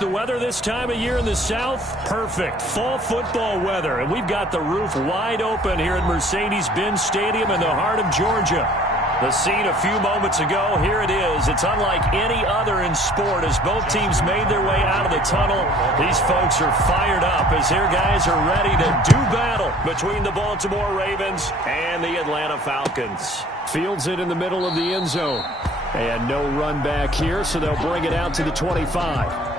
the weather this time of year in the South? Perfect. Fall football weather. And we've got the roof wide open here at Mercedes-Benz Stadium in the heart of Georgia. The scene a few moments ago, here it is. It's unlike any other in sport as both teams made their way out of the tunnel. These folks are fired up as their guys are ready to do battle between the Baltimore Ravens and the Atlanta Falcons. Fields it in the middle of the end zone. And no run back here, so they'll bring it out to the 25.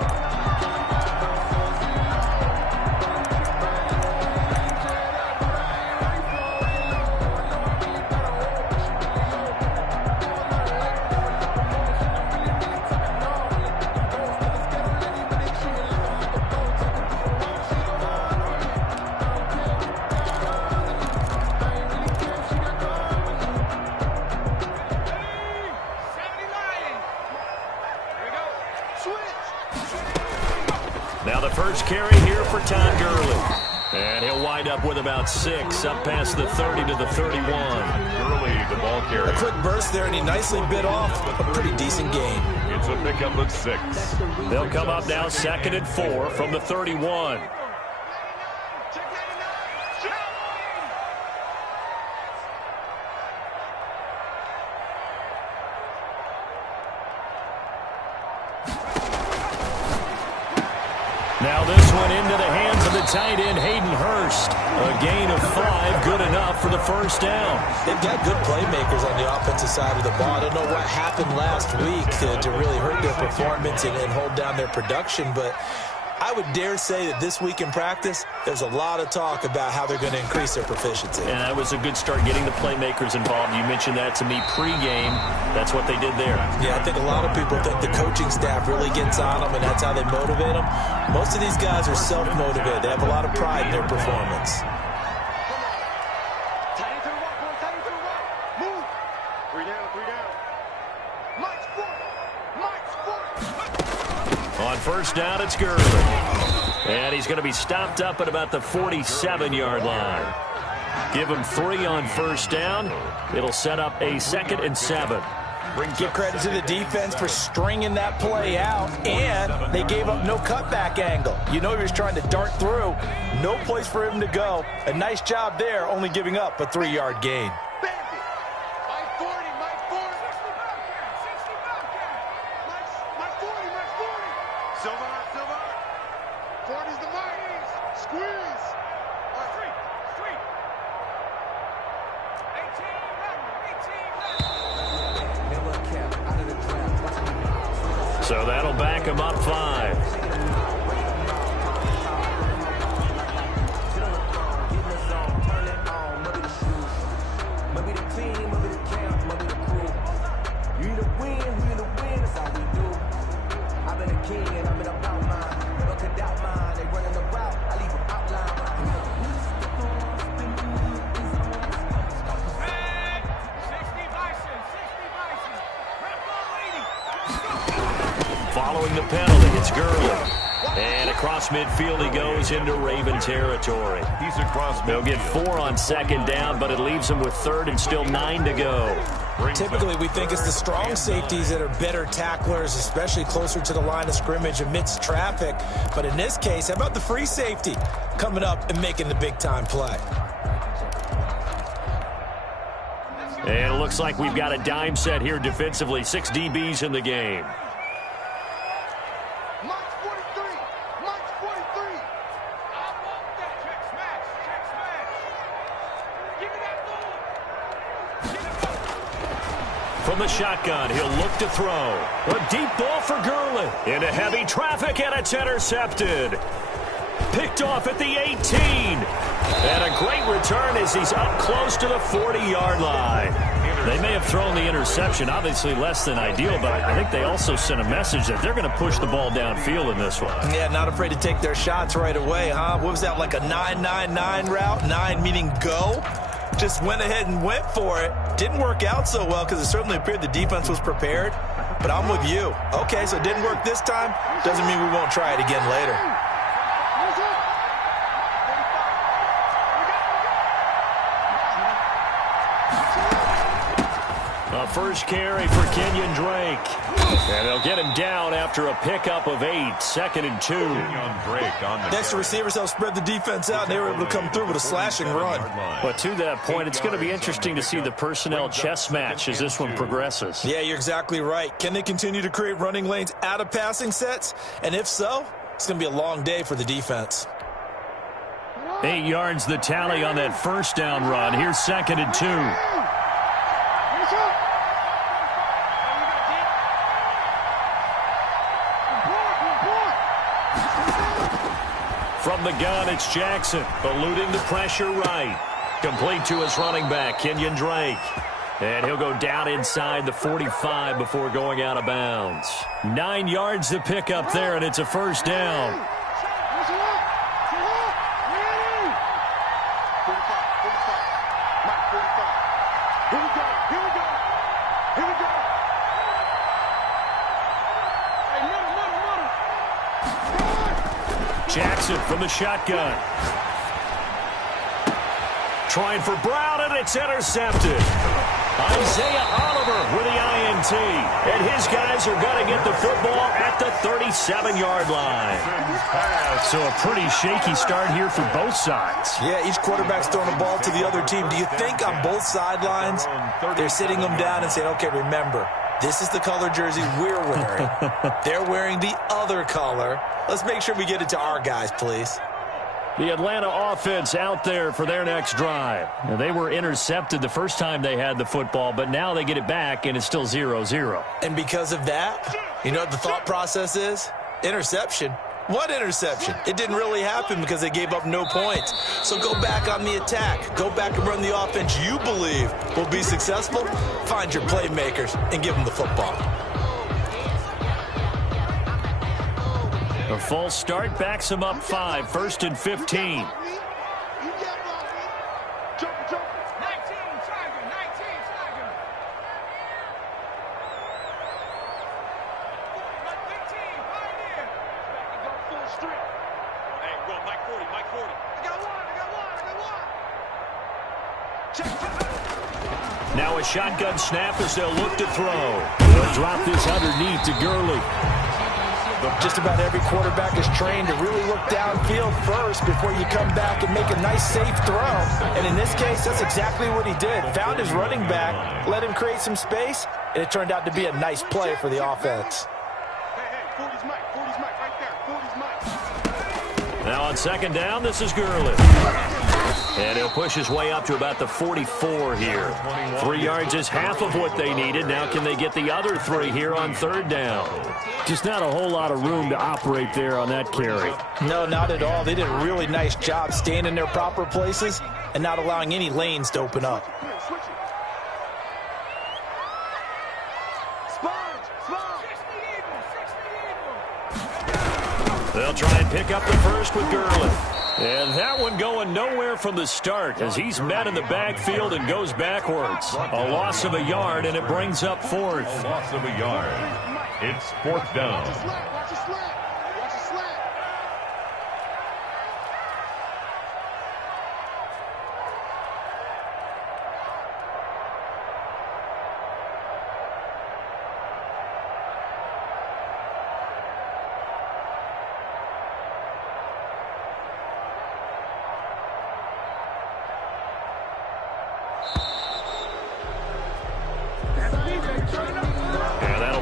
Now the first carry here for Todd Gurley. And he'll wind up with about 6, up past the 30 to the 31. Gurley, the ball carrier. A quick burst there, and he nicely bit off a pretty decent gain. It's a pickup of 6. They'll come up now 2nd and 4 from the 31. Now this one into the hands of the tight end, Hayden Hurst. A gain of 5, good enough for the first down. They've got good playmakers on the offensive side of the ball. I don't know what happened last week to really hurt their performance and hold down their production, but I would dare say that this week in practice, there's a lot of talk about how they're going to increase their proficiency. And that was a good start getting the playmakers involved. You mentioned that to me pregame. That's what they did there. Yeah, I think a lot of people think the coaching staff really gets on them, and that's how they motivate them. Most of these guys are self-motivated. They have a lot of pride in their performance. On first down, it's Gurley. And he's going to be stopped up at about the 47-yard line. Give him 3 on first down. It'll set up a 2nd and 7. Give credit to the defense for stringing that play out, and they gave up no cutback angle. You know he was trying to dart through. No place for him to go. A nice job there, only giving up a 3-yard gain. So that'll back him up 5. Following the penalty, it's Gurley. And across midfield he goes into Raven territory. He's across midfield. They'll get 4 on 2nd down, but it leaves them with 3rd and still 9 to go. Typically, we think it's the strong safeties that are better tacklers, especially closer to the line of scrimmage amidst traffic. But in this case, how about the free safety coming up and making the big-time play? And it looks like we've got a dime set here defensively. 6 DBs in the game. From the shotgun, he'll look to throw. A deep ball for Gurley. Into heavy traffic, and it's intercepted. Picked off at the 18. And a great return as he's up close to the 40-yard line. They may have thrown the interception, obviously less than ideal, but I think they also sent a message that they're going to push the ball downfield in this one. Yeah, not afraid to take their shots right away, huh? What was that, like a 9-9-9 route? 9 meaning go? Just went ahead and went for it. Didn't work out so well because it certainly appeared the defense was prepared. But I'm with you. Okay, so it didn't work this time. Doesn't mean we won't try it again later. A first carry for Kenyon Drake. And they'll get him down after a pickup of 8. 2nd and 2. Next, the receivers help spread the defense out, and they were able to come through with a slashing run. But to that point, it's going to be interesting to see the personnel chess match as this one progresses. Yeah, you're exactly right. Can they continue to create running lanes out of passing sets? And if so, it's going to be a long day for the defense. 8 yards the tally on that first down run. Here's 2nd and 2. From the gun, it's Jackson, eluding the pressure right. Complete to his running back, Kenyon Drake. And he'll go down inside the 45 before going out of bounds. 9 yards to pick up there, and it's a first down. Jackson from the shotgun. Trying for Brown, and it's intercepted. Isaiah Oliver with the INT. And his guys are going to get the football at the 37-yard line. So a pretty shaky start here for both sides. Yeah, each quarterback's throwing the ball to the other team. Do you think on both sidelines they're sitting them down and saying, okay, remember, this is the color jersey we're wearing. They're wearing the other color. Let's make sure we get it to our guys, please. The Atlanta offense out there for their next drive. Now, they were intercepted the first time they had the football, but now they get it back, and it's still 0-0. And because of that, you know what the thought process is? Interception. What interception? It didn't really happen because they gave up no points. So go back on the attack. Go back and run the offense you believe will be successful. Find your playmakers and give them the football. A false start backs him up 5. 1st and 15. Now a shotgun snap as they'll look to throw. They'll drop this underneath to Gurley. Just about every quarterback is trained to really look downfield first before you come back and make a nice, safe throw. And in this case, that's exactly what he did. Found his running back, let him create some space, and it turned out to be a nice play for the offense. Now on 2nd down, this is Gurley. And he'll push his way up to about the 44 here. 3 yards is half of what they needed. Now can they get the other 3 here on 3rd down? Just not a whole lot of room to operate there on that carry. No, not at all. They did a really nice job staying in their proper places and not allowing any lanes to open up. They'll try and pick up the first with Gurley. And that one going nowhere from the start as he's met in the backfield and goes backwards. A loss of a yard, and it brings up 4th. A loss of a yard. It's 4th down.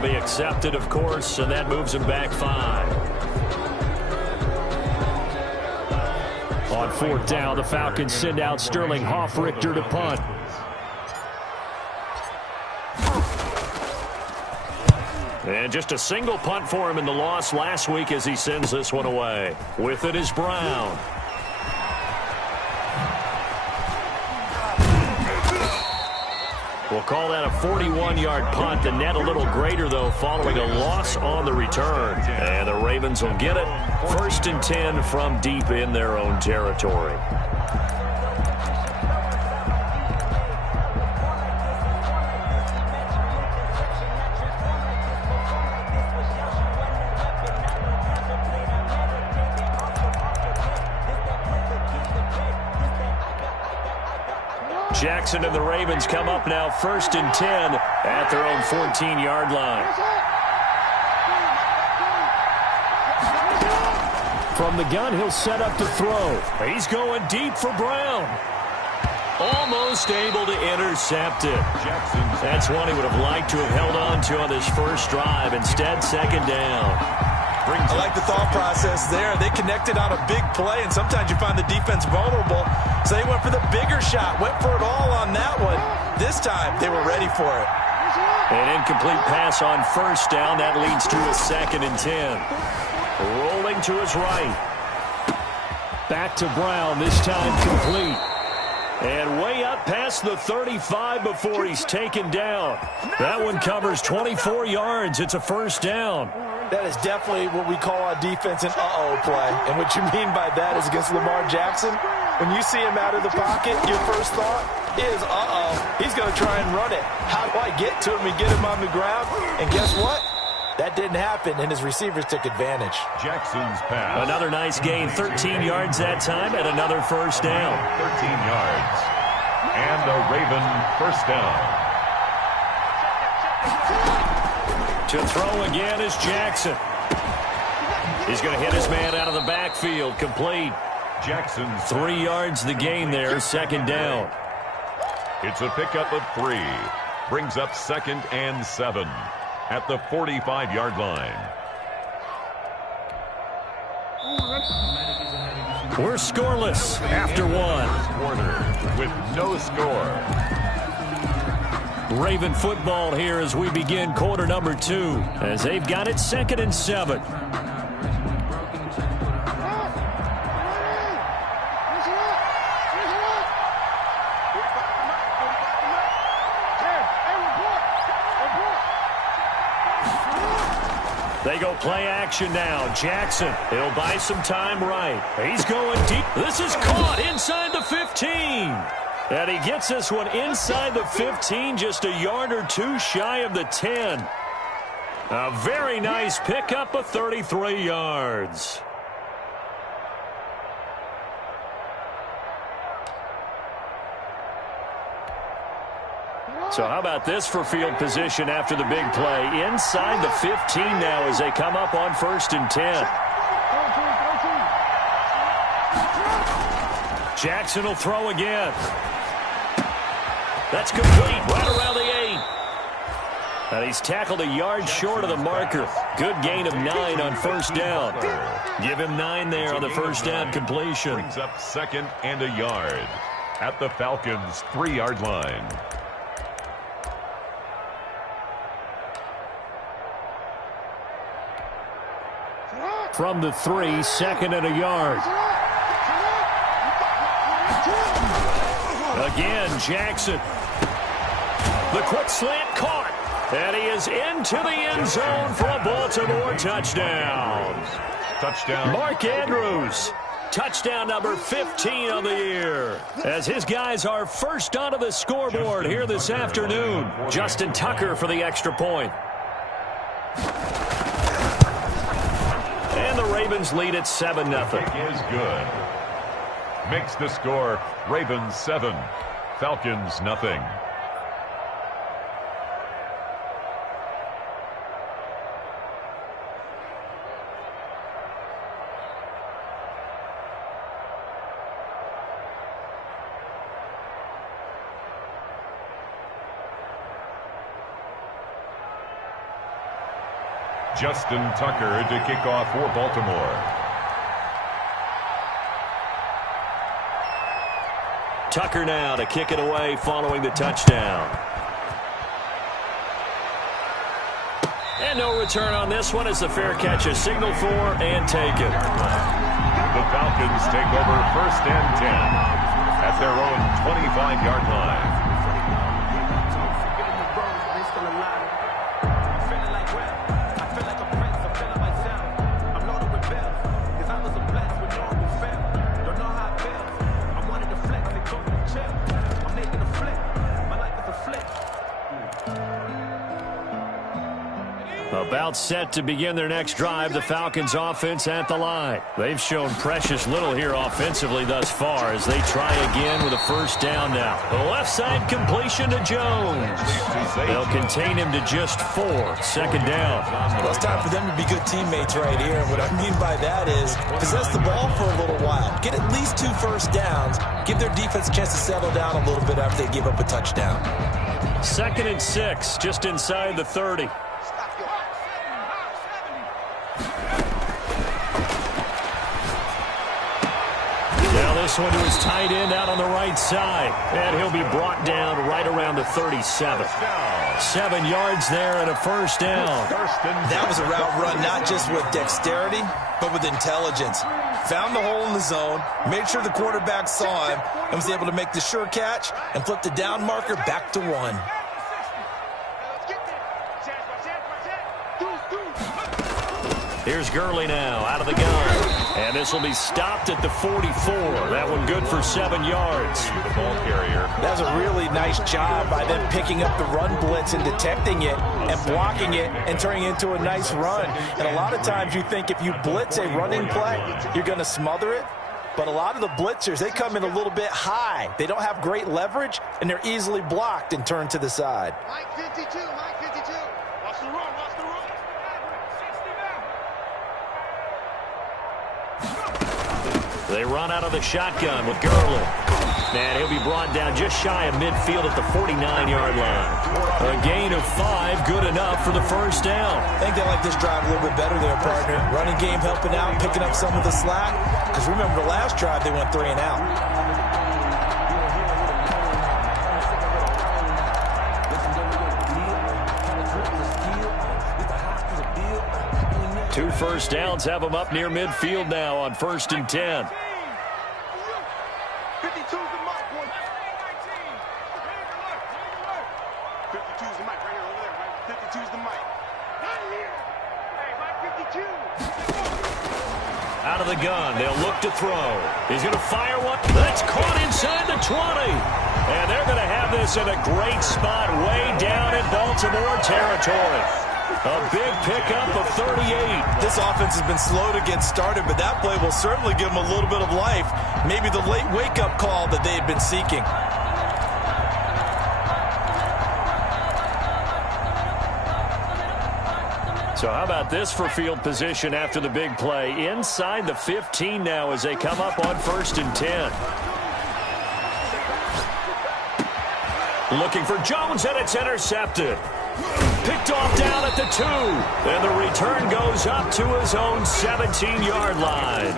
Be accepted, of course, and that moves him back 5. On 4th down, the Falcons send out Sterling Hoffrichter to punt. And just a single punt for him in the loss last week as he sends this one away. With it is Brown. We'll call that a 41-yard punt. The net a little greater, though, following a loss on the return. And the Ravens will get it. 1st and 10 from deep in their own territory. Jackson and the Ravens come up now 1st and 10 at their own 14-yard line. From the gun, he'll set up to throw. He's going deep for Brown. Almost able to intercept it. That's one he would have liked to have held on to on this first drive. Instead, 2nd down. I like the thought process there. They connected on a big play, and sometimes you find the defense vulnerable. So they went for the bigger shot, went for it all on that one. This time, they were ready for it. An incomplete pass on 1st down. That leads to a 2nd and 10. Rolling to his right. Back to Brown, this time complete. And way up past the 35 before he's taken down. That one covers 24 yards. It's a 1st down. That is definitely what we call on defense an uh-oh play. And what you mean by that is against Lamar Jackson, when you see him out of the pocket, your first thought is, uh-oh, he's going to try and run it. How do I get to him and get him on the ground? And guess what? That didn't happen, and his receivers took advantage. Jackson's pass. Another nice gain, 13 yards that time, and another 1st down. 13 yards. And a Raven 1st down. To throw again is Jackson. He's going to hit his man out of the backfield. Complete. Jackson's 3 yards the gain there, 2nd down. It's a pickup of 3. Brings up 2nd and 7 at the 45-yard line. We're scoreless after 1. Quarter with no score. Raven football here as we begin quarter number 2, as they've got it 2nd and 7. They go play action now. Jackson, he'll buy some time right. He's going deep. This is caught inside the 15. And he gets this one inside the 15, just a yard or 2 shy of the 10. A very nice pickup of 33 yards. So how about this for field position after the big play? Inside the 15 now as they come up on 1st and 10. Jackson will throw again. That's complete, right around the 8. And he's tackled a yard short of the marker. Good gain of 9 on 1st down. Give him 9 there on the 1st down completion. Brings up 2nd and a yard at the Falcons' 3-yard line. From the 3, 2nd and a yard. Again, Jackson. The quick slant caught. And he is into the end zone for a Baltimore touchdown. Touchdown. Mark Andrews. Touchdown number 15 on the year. As his guys are first onto the scoreboard here this afternoon. Justin Tucker for the extra point. And the Ravens lead at 7-0. Is good. Makes the score Ravens 7, Falcons nothing. Justin Tucker to kick off for Baltimore. Tucker now to kick it away following the touchdown. And no return on this one as the fair catch is signaled for and taken. The Falcons take over 1st and 10 at their own 25-yard line. About set to begin their next drive, the Falcons offense at the line. They've shown precious little here offensively thus far as they try again with a first down now. The left side completion to Jones. They'll contain him to just 4. Second down. Well, it's time for them to be good teammates right here. And what I mean by that is possess the ball for a little while. Get at least 2 first downs. Give their defense a chance to settle down a little bit after they give up a touchdown. 2nd and 6, just inside the 30. Now this one to his tight end out on the right side. And he'll be brought down right around the 37. 7 yards there and a first down. That was a route run not just with dexterity, but with intelligence. Found the hole in the zone, made sure the quarterback saw him, and was able to make the sure catch and flip the down marker back to 1. Here's Gurley now out of the gun. And this will be stopped at the 44. That one good for 7 yards. The ball carrier. That was a really nice job by them picking up the run blitz and detecting it and blocking it and turning it into a nice run. And a lot of times you think if you blitz a running play, you're going to smother it. But a lot of the blitzers, they come in a little bit high. They don't have great leverage, and they're easily blocked and turned to the side. Mike 52, Mike 52. Watch the run, watch the run. They run out of the shotgun with Gurley. And he'll be brought down just shy of midfield at the 49-yard line. A gain of 5, good enough for the first down. I think they like this drive a little bit better there, partner. Running game helping out, picking up some of the slack. Because remember, the last drive they went 3 and out. 2 first downs have them up near midfield now on 1st and 10. 52's the mic, boy. 52's the mic right here, over there, right? 52's the mic. Not here. Hey, Mike 52. Out of the gun, they'll look to throw. He's going to fire one. That's caught inside the 20. And they're going to have this in a great spot way down in Baltimore territory. A big pickup of 38. This offense has been slow to get started, but that play will certainly give them a little bit of life. Maybe the late wake-up call that they had been seeking. So how about this for field position after the big play? Inside the 15 now as they come up on 1st and 10. Looking for Jones, and it's intercepted. Picked off down at the 2. And the return goes up to his own 17-yard line.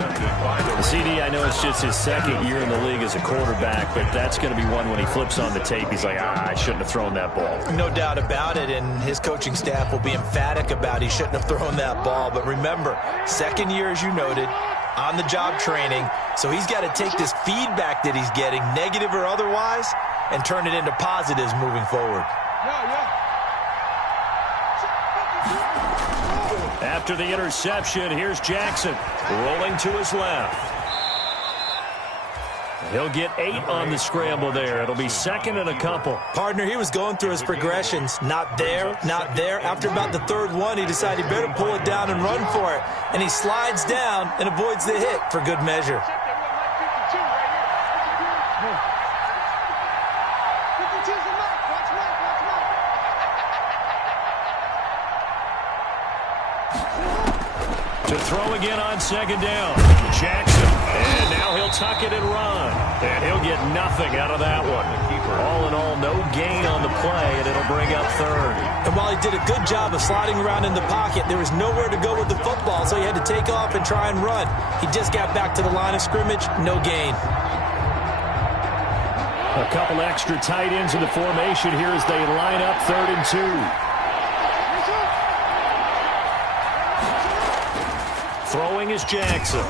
CD, I know it's just his 2nd year in the league as a quarterback, but that's going to be one when he flips on the tape. He's like, I shouldn't have thrown that ball. No doubt about it, and his coaching staff will be emphatic about he shouldn't have thrown that ball. But remember, 2nd year, as you noted, on-the-job training, so he's got to take this feedback that he's getting, negative or otherwise, and turn it into positives moving forward. After the interception, here's Jackson rolling to his left. He'll get 8 on the scramble there. It'll be 2nd and a couple. Partner, he was going through his progressions. Not there, not there. After about the 3rd one, he decided he better pull it down and run for it. And he slides down and avoids the hit for good measure. To throw again on 2nd down. Jackson. And now he'll tuck it and run. And he'll get nothing out of that one. All in all, no gain on the play, and it'll bring up 3rd. And while he did a good job of sliding around in the pocket, there was nowhere to go with the football, so he had to take off and try and run. He just got back to the line of scrimmage, no gain. A couple extra tight ends in the formation here as they line up 3rd and 2. Throwing is Jackson.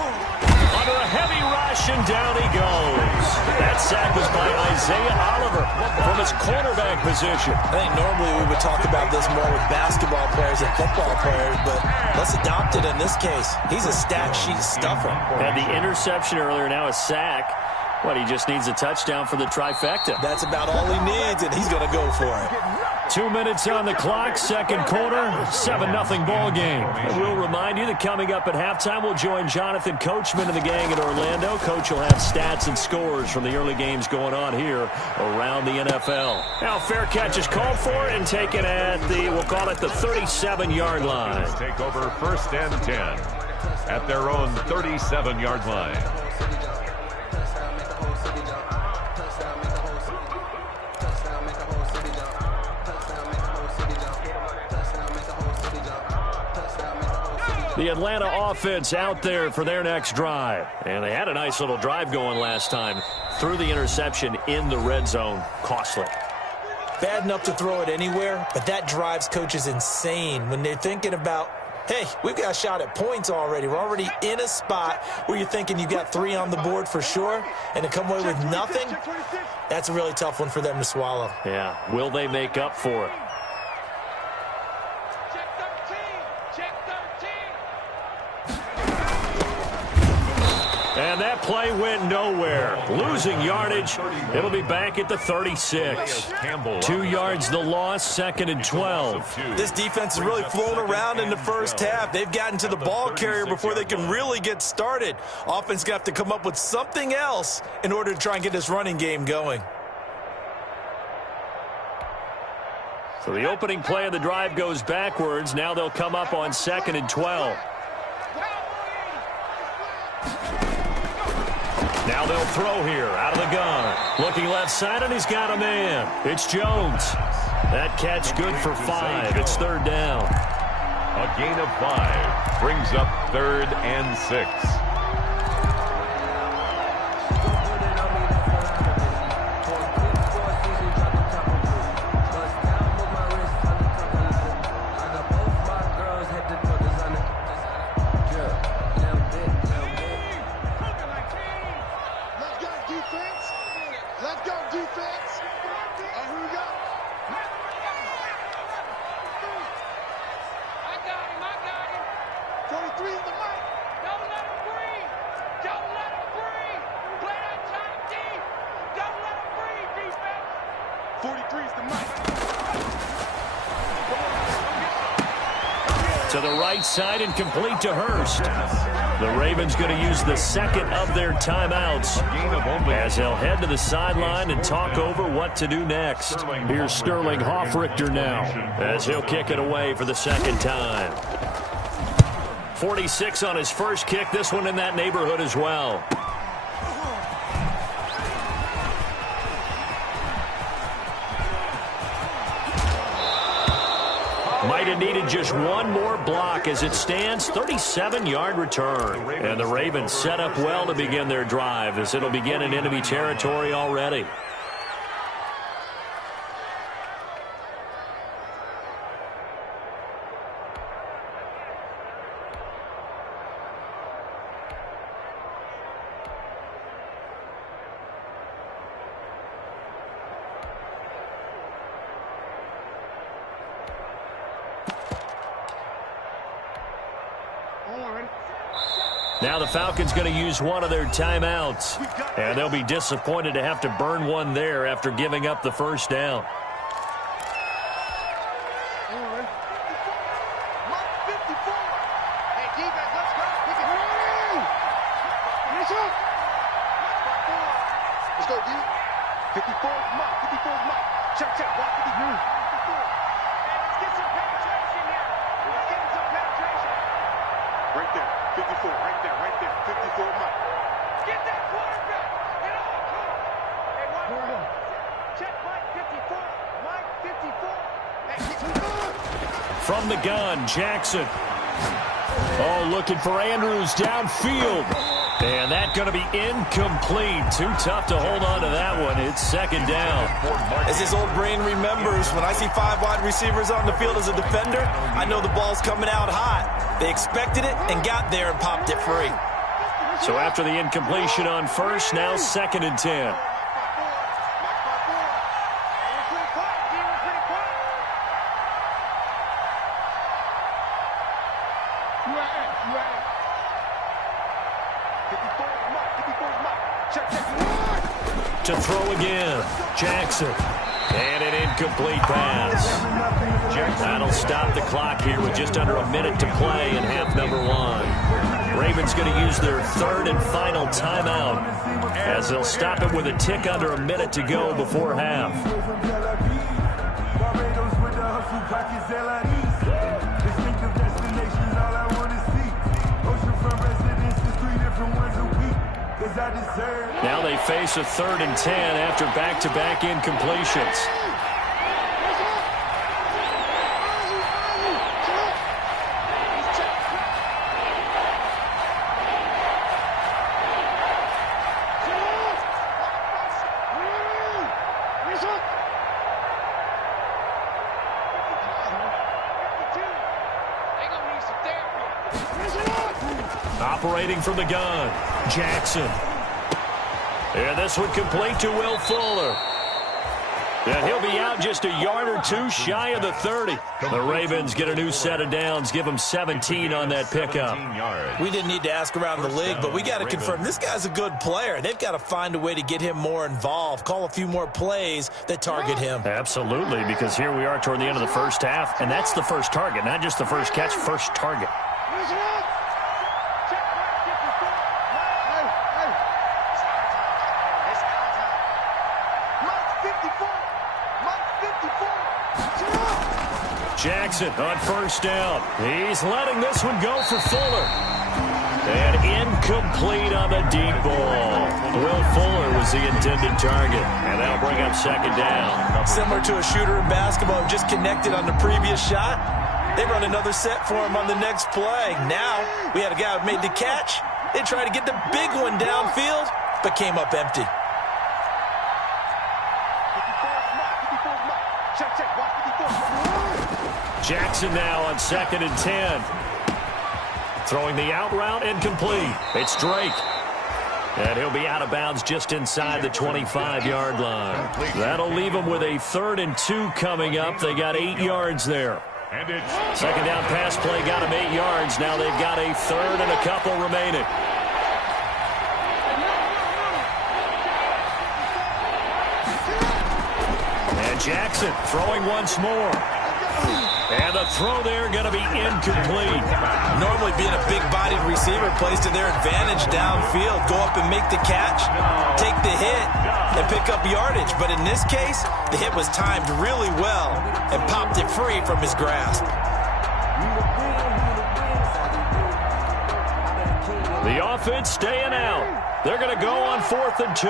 Under a heavy rush, and down he goes. That sack was by Isaiah Oliver from his cornerback position. I think normally we would talk about this more with basketball players and football players, but let's adopt it in this case. He's a stat sheet stuffer. Had the interception earlier, now a sack. What, he just needs a touchdown for the trifecta. That's about all he needs, and he's going to go for it. 2 minutes on the clock, second quarter, 7-0 ball game. And we'll remind you that coming up at halftime, we'll join Jonathan Coachman and the gang in Orlando. Coach will have stats and scores from the early games going on here around the NFL. Now, fair catch is called for and taken at the, we'll call it the 37-yard line. Take over first and 10 at their own 37-yard line. The Atlanta offense out there for their next drive. And they had a nice little drive going last time. Threw the interception in the red zone. Costly. Bad enough to throw it anywhere, but that drives coaches insane when they're thinking about, hey, we've got a shot at points already. We're already in a spot where you're thinking you got 3 on the board for sure, and to come away with nothing, that's a really tough one for them to swallow. Yeah, will they make up for it? And that play went nowhere. Losing yardage. It'll be back at the 36. 2 yards the loss, second and 12. This defense has really flown around in the first half. They've gotten to the ball carrier before they can really get started. Offense got to come up with something else in order to try and get this running game going. So the opening play of the drive goes backwards. Now they'll come up on second and 12. Now they'll throw here out of the gun. Looking left side, and he's got a man. It's Jones. That catch good for 5. It's third down. A gain of 5 brings up third and 6. To the right side and complete to Hurst. The Ravens going to use the second of their timeouts as they'll head to the sideline and talk over what to do next. Here's Sterling Hoffrichter now as he'll kick it away for the second time. 46 on his first kick. This one in that neighborhood as well. Might have needed just one more block as it stands. 37-yard return. And the Ravens set up well to begin their drive as it'll begin in enemy territory already. Now the Falcons going to use one of their timeouts. And they'll be disappointed to have to burn one there after giving up the first down. From the gun, Jackson. Oh, looking for Andrews downfield. And that's going to be incomplete. Too tough to hold on to that one. It's second down. As his old brain remembers, when I see 5 wide receivers on the field as a defender, I know the ball's coming out hot. They expected it and got there and popped it free. So after the incompletion on first, now second and 10. To throw again, Jackson. And an incomplete pass. That'll stop the clock here with just under a minute to play in half number one. Ravens going to use their third and final timeout as they'll stop it with a tick under a minute to go before half. Now they face a 3rd and 10 after back-to-back incompletions. Operating from the gun, Jackson. And this one complete to Will Fuller. And he'll be out just a yard or two shy of the 30. The Ravens get a new set of downs, give them 17 on that pickup. We didn't need to ask around the league, but we got to confirm this guy's a good player. They've got to find a way to get him more involved, call a few more plays that target him. Absolutely, because here we are toward the end of the first half, and that's the first target, not just the first catch, first target. Jackson on first down. He's letting this one go for Fuller. And incomplete on the deep ball. Will Fuller was the intended target. And that'll bring up second down. Similar to a shooter in basketball who just connected on the previous shot. They run another set for him on the next play. Now we had a guy who made the catch. They tried to get the big one downfield, but came up empty. Jackson now on 2nd and 10. Throwing the out route incomplete. It's Drake. And he'll be out of bounds just inside the 25-yard line. That'll leave him with a 3rd and 2 coming up. They got 8 yards there. Second down pass play got him 8 yards. Now they've got a 3rd and a couple remaining. And Jackson throwing once more. And the throw there going to be incomplete. Normally being a big-bodied receiver plays to their advantage downfield. Go up and make the catch, take the hit, and pick up yardage. But in this case, the hit was timed really well and popped it free from his grasp. The offense staying out. They're going to go on 4th and 2.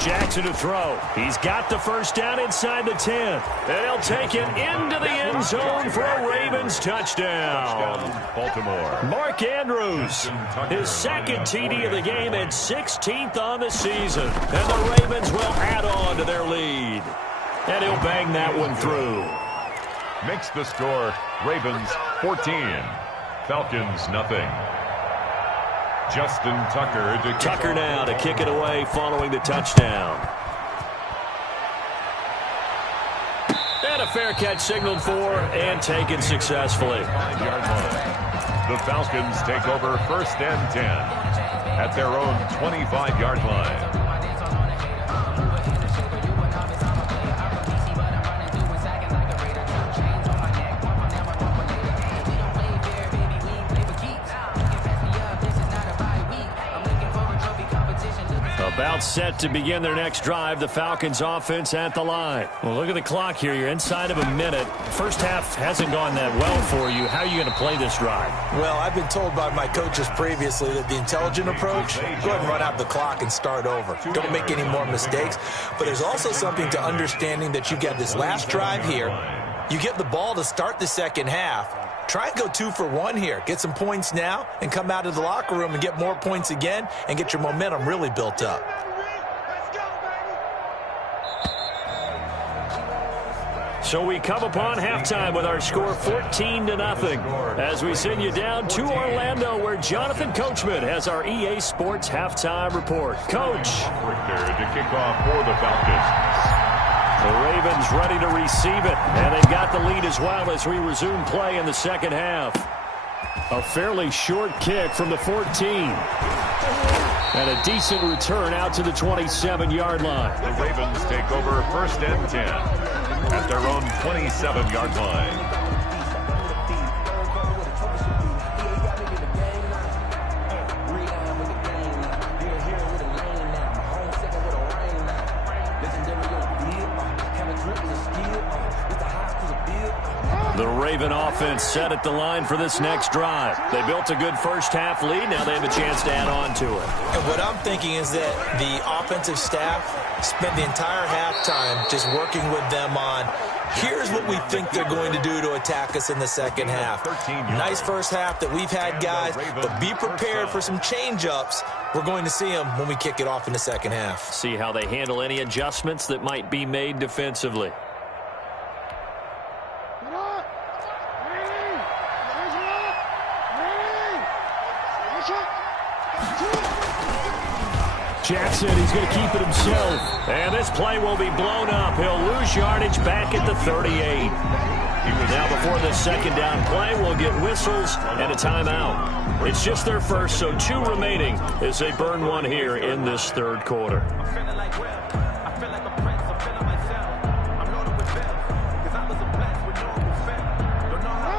Jackson to throw. He's got the first down inside the 10. And he'll take it into the end zone for a Ravens touchdown. Baltimore. Mark Andrews, his 2nd TD of the game and 16th on the season. And the Ravens will add on to their lead. And he'll bang that one through. Makes the score Ravens 14. Falcons nothing. Justin Tucker now to kick it away following the touchdown. And a fair catch signaled for and taken successfully. 5-yard line. The Falcons take over 1st and 10 at their own 25-yard line. About set to begin their next drive. The Falcons offense at the line. Well, look at the clock here. You're inside of a minute. First half hasn't gone that well for you. How are you going to play this drive? Well, I've been told by my coaches previously that the intelligent approach, go ahead and run out the clock and start over. Don't make any more mistakes. But there's also something to understanding that you get this last drive here. You get the ball to start the second half. Try and go 2 for 1 here. Get some points now and come out of the locker room and get more points again and get your momentum really built up. So we come upon halftime with our score 14-0 as we send you down to Orlando where Jonathan Coachman has our EA Sports halftime report. Coach. Richter to kick off for the Falcons. The Ravens ready to receive it, and they've got the lead as well as we resume play in the second half. A fairly short kick from the 14. And a decent return out to the 27-yard line. The Ravens take over 1st and 10 at their own 27-yard line. The Raven offense set at the line for this next drive. They built a good first-half lead. Now they have a chance to add on to it. And what I'm thinking is that the offensive staff spent the entire halftime just working with them on, here's what we think they're going to do to attack us in the second half. Nice first half that we've had, guys, but be prepared for some change-ups. We're going to see them when we kick it off in the second half. See how they handle any adjustments that might be made defensively. Jackson, he's going to keep it himself. And this play will be blown up. He'll lose yardage back at the 38. Now before the second down play, we'll get whistles and a timeout. It's just their first, so 2 remaining as they burn one here in this third quarter.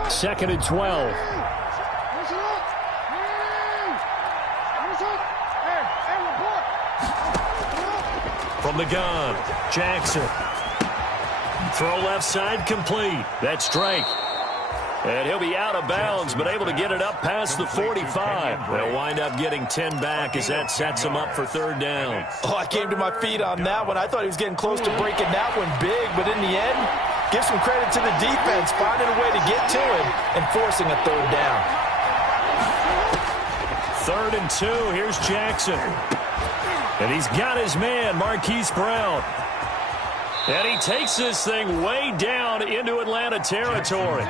Second and 12. From the gun, Jackson. Throw left side complete. That's Drake. And he'll be out of bounds, but able to get it up past the 45. They'll wind up getting 10 back as that sets him up for third down. Oh, I came to my feet on that one. I thought he was getting close to breaking that one big, but in the end, give some credit to the defense, finding a way to get to him and forcing a third down. 3rd and 2. Here's Jackson. And he's got his man, Marquise Brown. And he takes this thing way down into Atlanta territory.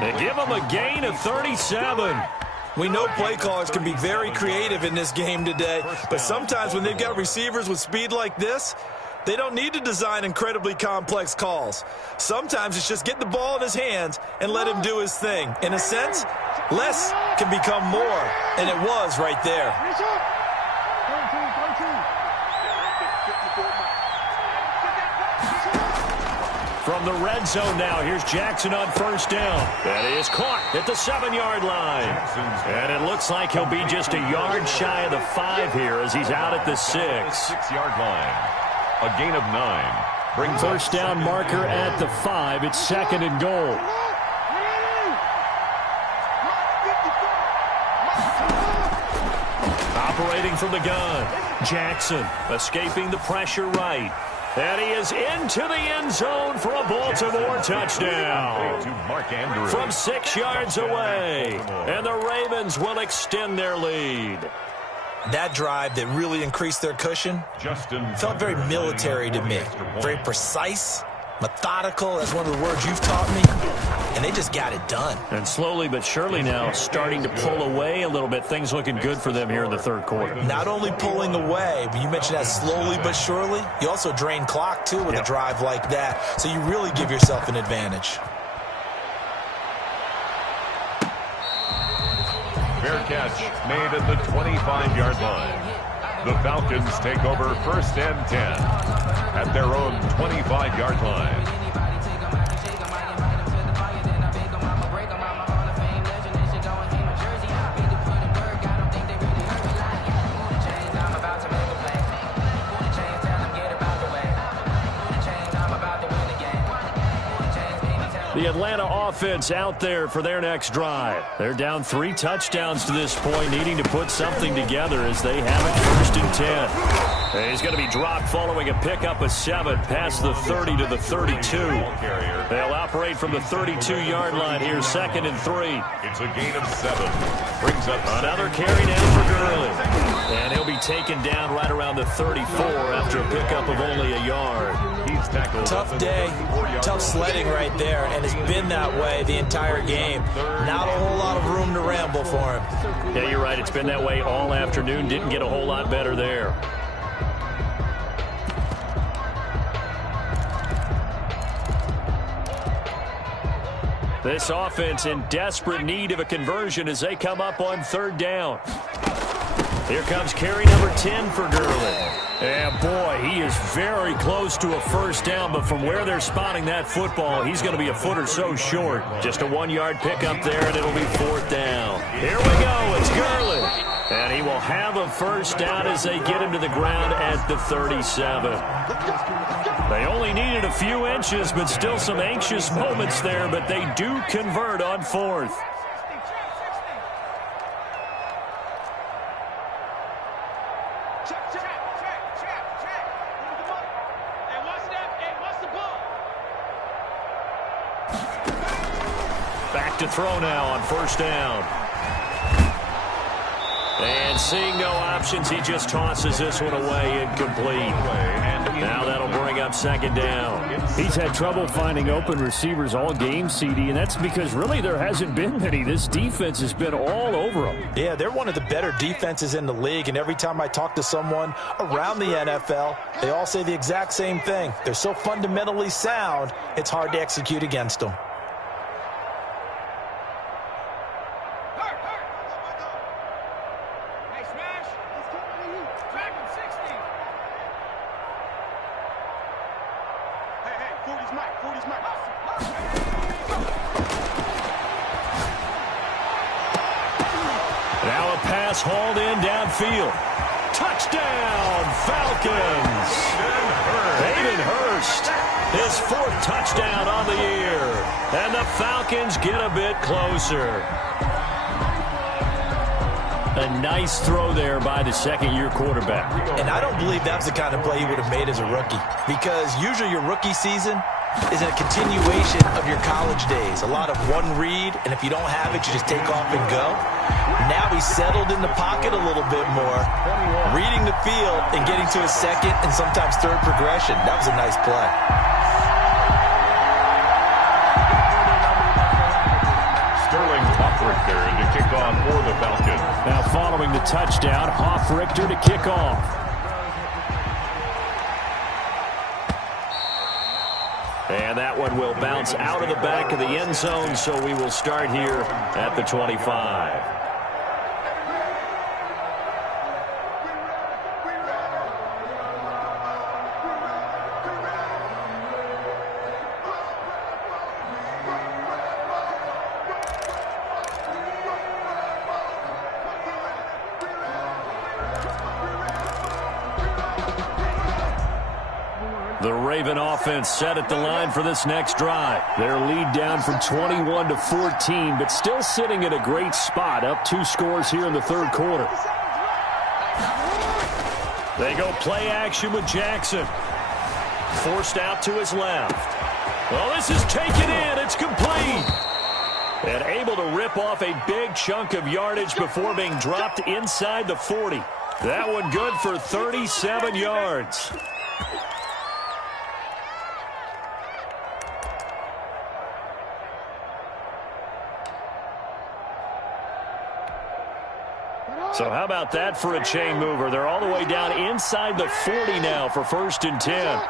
They give him a gain of 37. We know play callers can be very creative in this game today, but sometimes when they've got receivers with speed like this, they don't need to design incredibly complex calls. Sometimes it's just get the ball in his hands and let him do his thing. In a sense, less can become more, and it was right there. From the red zone now, here's Jackson on first down. That is caught at the 7-yard line. And it looks like he'll be just a yard shy of the 5 here as he's out at the 6. 6-yard line. A gain of 9. Brings first down marker at the 5. It's 2nd and goal. Operating from the gun. Jackson escaping the pressure right. And he is into the end zone for a Baltimore touchdown. From 6 yards away. And the Ravens will extend their lead. That drive that really increased their cushion felt very military to me. Very precise, methodical. That's one of the words you've taught me. And they just got it done. And slowly but surely now starting to pull away a little bit. Things looking good for them here in the third quarter. Not only pulling away, but you mentioned that slowly but surely. You also drain clock, too, with a drive like that. So you really give yourself an advantage. Fair catch made at the 25-yard line. The Falcons take over 1st and 10 at their own 25-yard line. The Atlanta offense out there for their next drive. They're down 3 touchdowns to this point, needing to put something together as they have it 1st and 10. And he's going to be dropped following a pickup of 7 past the 30 to the 32. They'll operate from the 32-yard line here, 2nd and 3. It's a gain of 7. Brings up another carry down for Gurley. And he'll be taken down right around the 34 after a pickup of only a yard. He's tackled. Tough day, tough sledding right there, and it's been that way the entire game. Not a whole lot of room to ramble for him. Yeah, you're right. It's been that way all afternoon. Didn't get a whole lot better there. This offense in desperate need of a conversion as they come up on 3rd down. Here comes carry number 10 for Gurley. And boy, he is very close to a 1st down, but from where they're spotting that football, he's going to be a foot or so short. Just a 1-yard pickup there, and it'll be 4th down. Here we go. It's Gurley. And he will have a 1st down as they get him to the ground at the 37. They only needed a few inches, but still some anxious moments there, but they do convert on 4th. Back to throw now on 1st down. And seeing no options, he just tosses this one away incomplete. Now that'll bring up 2nd down. He's had trouble finding open receivers all game, CD, and that's because really there hasn't been many. This defense has been all over them. Yeah, they're one of the better defenses in the league, and every time I talk to someone around the NFL, they all say the exact same thing. They're so fundamentally sound, it's hard to execute against them. Now a pass hauled in downfield. Touchdown, Falcons. Hayden Hurst, his 4th touchdown on the year. And the Falcons get a bit closer. A nice throw there by the 2nd-year quarterback. And I don't believe that's the kind of play he would have made as a rookie, because usually your rookie season is a continuation of your college days. A lot of one read, and if you don't have it, you just take off and go. Now he's settled in the pocket a little bit more, reading the field and getting to his 2nd and sometimes 3rd progression. That was a nice play. Sterling Hoffrichter to kick off for the Falcons. Now following the touchdown, Hoffrichter to kick off. And that one will bounce out of the back of the end zone, so we will start here at the 25. The Raven offense set at the line for this next drive. Their lead down from 21 to 14, but still sitting at a great spot, up 2 scores here in the 3rd quarter. They go play action with Jackson. Forced out to his left. Well, this is taken in. It's complete. And able to rip off a big chunk of yardage before being dropped inside the 40. That one good for 37 yards. So how about that for a chain mover? They're all the way down inside the 40 now for 1st and 10.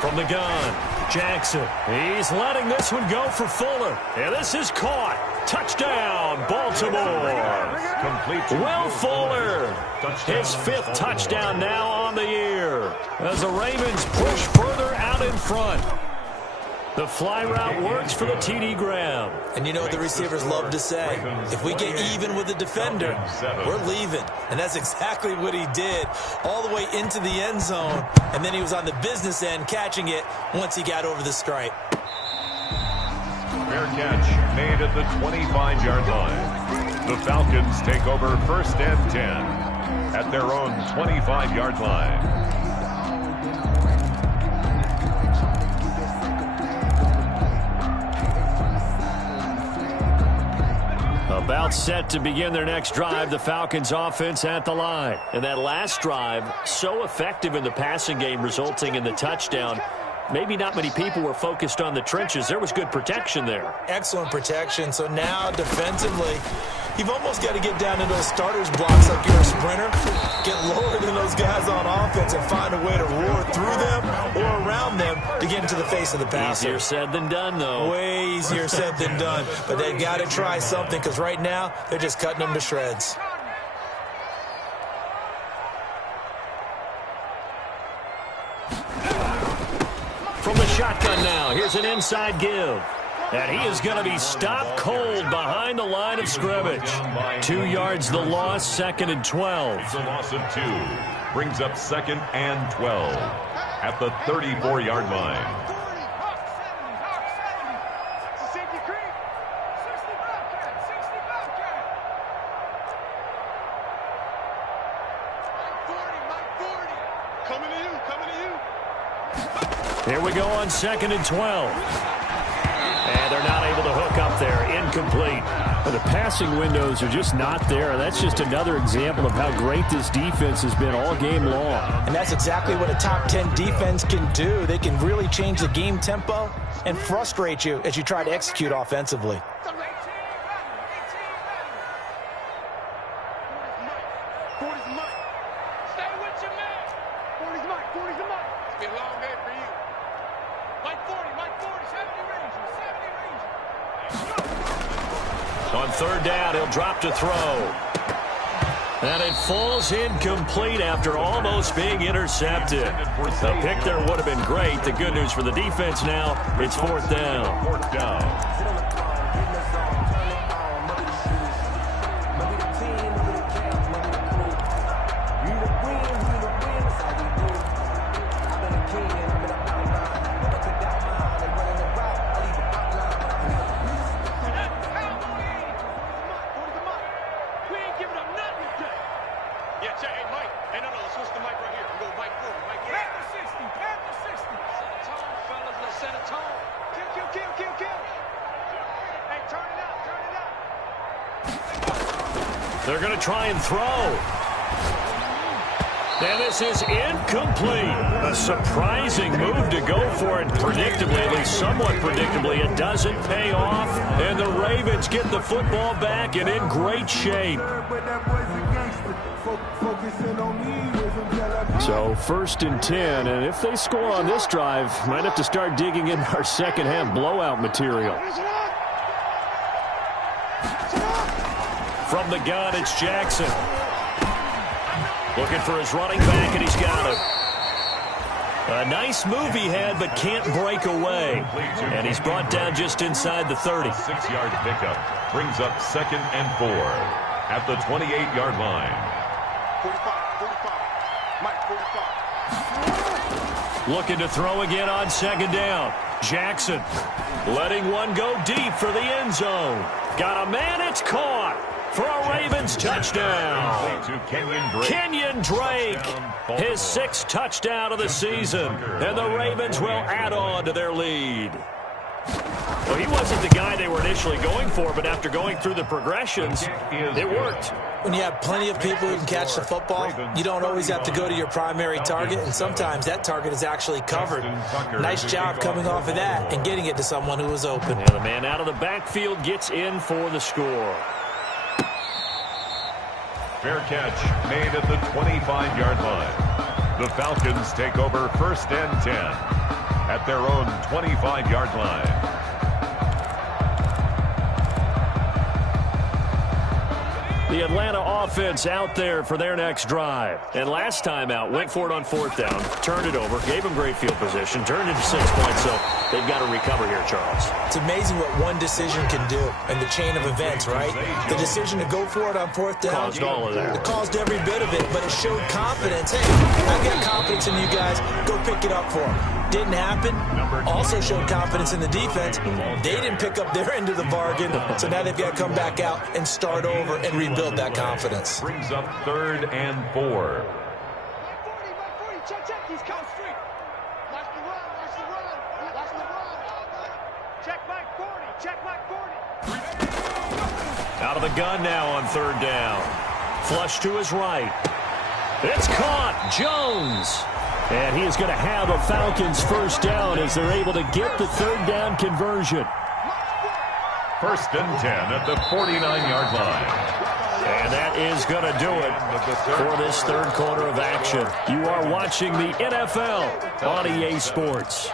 From the gun, Jackson. He's letting this one go for Fuller. And this is caught. Touchdown, Baltimore. Will Fuller, his 5th touchdown now on the year, as the Ravens push further out in front. The fly route works for the TD grab. And you know what the receivers love to say? If we get even with the defender, we're leaving. And that's exactly what he did, all the way into the end zone. And then he was on the business end catching it once he got over the stripe. Fair catch made at the 25-yard line. The Falcons take over 1st and 10 at their own 25-yard line. About set to begin their next drive, the Falcons offense at the line. And that last drive, so effective in the passing game, resulting in the touchdown. Maybe not many people were focused on the trenches. There was good protection there. Excellent protection. So now defensively, You've almost got to get down into those starters blocks like you're a sprinter, get lower than those guys on offense, and find a way to roar through them or around them to get into the face of the passer. Easier said than done, though. Way easier said than done. But they've got to try something, because right now they're just cutting them to shreds. From the shotgun now, here's an inside give. And he is going to be stopped cold behind the line of scrimmage. 2 yards the loss, 2nd and 12. It's a loss of 2. Brings up 2nd and 12 at the 34-yard line. Here we go on 2nd and 12. And they're not able to hook up there. Incomplete. Well, the passing windows are just not there. That's just another example of how great this defense has been all game long. And that's exactly what a top 10 defense can do. They can really change the game tempo and frustrate you as you try to execute offensively. On 3rd down, he'll drop to throw. And it falls incomplete after almost being intercepted. The pick there would have been great. The good news for the defense now, it's 4th down. 4th down. They're going to try and throw. And this is incomplete. A surprising move to go for it predictably, at least somewhat predictably. It doesn't pay off, and the Ravens get the football back and in great shape. So 1st and 10, and if they score on this drive, might have to start digging in our second half blowout material. From the gun, it's Jackson. Looking for his running back, and he's got him. A nice move he had, but can't break away. And he's brought down just inside the 30. 6-yard pickup brings up 2nd and 4 at the 28-yard line. 45. Looking to throw again on 2nd down. Jackson letting one go deep for the end zone. Got a man, it's caught. For a Ravens touchdown. Kenyon Drake, his 6th touchdown of the season. And the Ravens will add on to their lead. Well, he wasn't the guy they were initially going for, but after going through the progressions, it worked. When you have plenty of people who can catch the football, you don't always have to go to your primary target, and sometimes that target is actually covered. Nice job coming off of that and getting it to someone who was open. And the man out of the backfield gets in for the score. Fair catch made at the 25-yard line. The Falcons take over 1st and 10 at their own 25-yard line. The Atlanta offense out there for their next drive. And last time out, went for it on 4th down, turned it over, gave them great field position, turned into 6 points, so they've got to recover here, Charles. It's amazing what one decision can do in the chain of events, right? The decision to go for it on 4th down. Caused all of that. It caused every bit of it, but it showed confidence. Hey, I've got confidence in you guys. Go pick it up for them. Didn't happen. Also showed confidence in the defense. They didn't pick up their end of the bargain, so now they've got to come back out and start over and rebuild that confidence. Brings up 3rd and 4. Check, he's coming straight. Watch the run. Check Mike 40, check Mike 40. Out of the gun now on 3rd down. Flush to his right. It's caught. Jones. And he is going to have a Falcons 1st down as they're able to get the 3rd down conversion. First and 10 at the 49-yard line. And that is going to do it for this third quarter of action. You are watching the NFL on EA Sports.